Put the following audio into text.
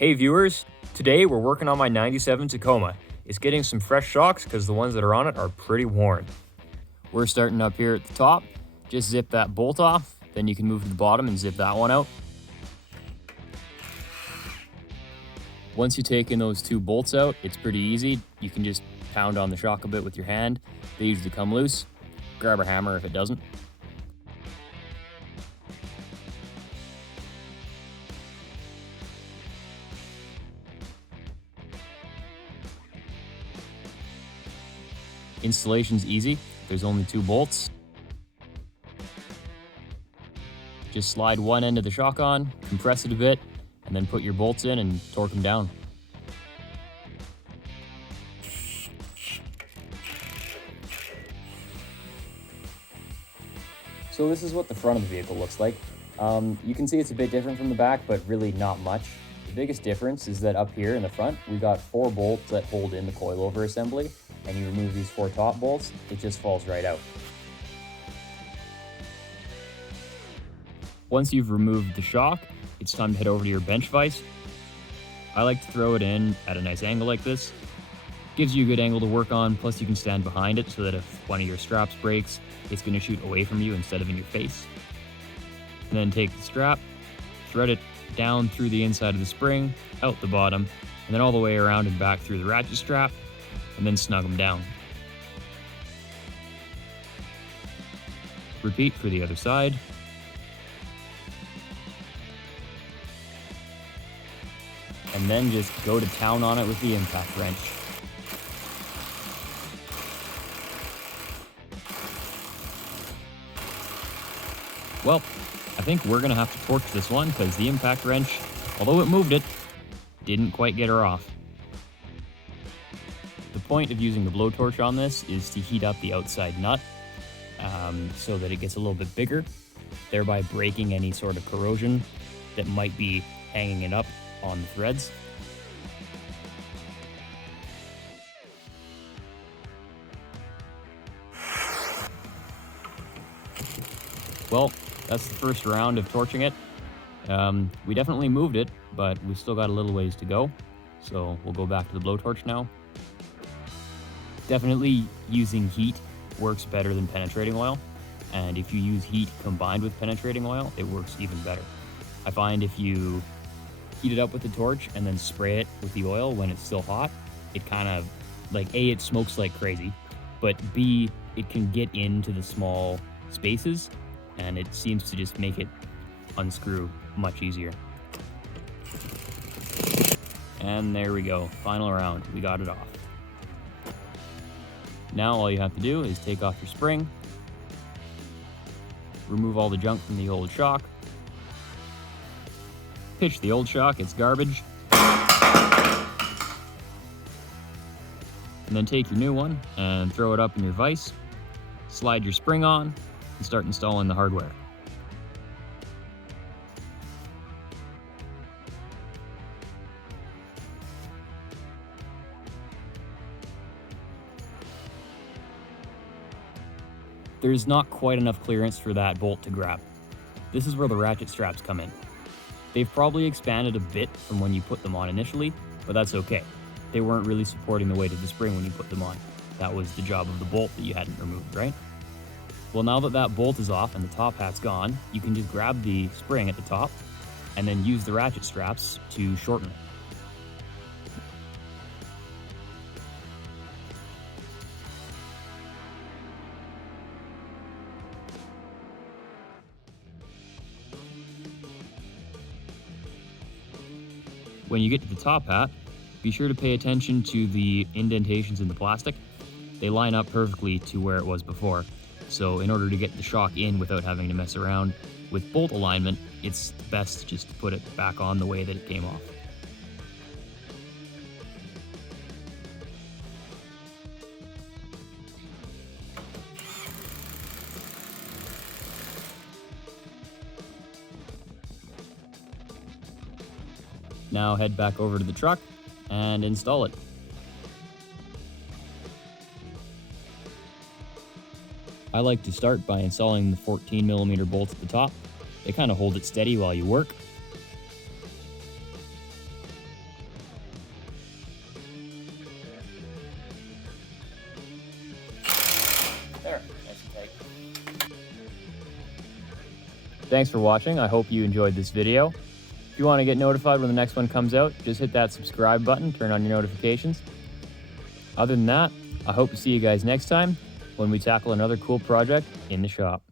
Hey viewers, today we're working on my 97 Tacoma. It's getting some fresh shocks because the ones that are on it are pretty worn. We're starting up here at the top. Just zip that bolt off, then you can move to the bottom and zip that one out. Once you take in those two bolts out, it's pretty easy. You can just pound on the shock a bit with your hand. They usually come loose. Grab a hammer if it doesn't. Installation's easy. There's only two bolts. Just slide one end of the shock on, compress it a bit, and then put your bolts in and torque them down. So this is what the front of the vehicle looks like. You can see it's a bit different from the back, but really not much. The biggest difference is that up here in the front, we got 4 bolts that hold in the coilover assembly, and you remove these 4 top bolts, it just falls right out. Once you've removed the shock, it's time to head over to your bench vise. I like to throw it in at a nice angle like this. Gives you a good angle to work on, plus you can stand behind it so that if one of your straps breaks, it's going to shoot away from you instead of in your face. And then take the strap, thread it down through the inside of the spring, out the bottom, and then all the way around and back through the ratchet strap, and then snug them down. Repeat for the other side. And then just go to town on it with the impact wrench. Well, I think we're gonna have to torque this one because the impact wrench, although it moved it, didn't quite get her off. The point of using the blowtorch on this is to heat up the outside nut so that it gets a little bit bigger, thereby breaking any sort of corrosion that might be hanging it up on the threads. Well, that's the first round of torching it. We definitely moved it, but we still got a little ways to go. So we'll go back to the blowtorch now. Definitely using heat works better than penetrating oil. And if you use heat combined with penetrating oil, it works even better. I find if you heat it up with the torch and then spray it with the oil when it's still hot, it kind of, like, A, it smokes like crazy, but B, it can get into the small spaces and it seems to just make it unscrew much easier. And there we go, final round, we got it off. Now all you have to do is take off your spring, remove all the junk from the old shock, pitch the old shock, it's garbage, and then take your new one and throw it up in your vise, slide your spring on, and start installing the hardware. There's not quite enough clearance for that bolt to grab. This is where the ratchet straps come in. They've probably expanded a bit from when you put them on initially, but that's okay. They weren't really supporting the weight of the spring when you put them on. That was the job of the bolt that you hadn't removed, right? Well, now that that bolt is off and the top hat's gone, you can just grab the spring at the top and then use the ratchet straps to shorten it. When you get to the top hat, be sure to pay attention to the indentations in the plastic. They line up perfectly to where it was before. So in order to get the shock in without having to mess around with bolt alignment, it's best just to put it back on the way that it came off. Now head back over to the truck and install it. I like to start by installing the 14mm bolts at the top. They kind of hold it steady while you work. Thanks for watching. I hope you enjoyed this video. If you want to get notified when the next one comes out, just hit that subscribe button, turn on your notifications. Other than that, I hope to see you guys next time when we tackle another cool project in the shop.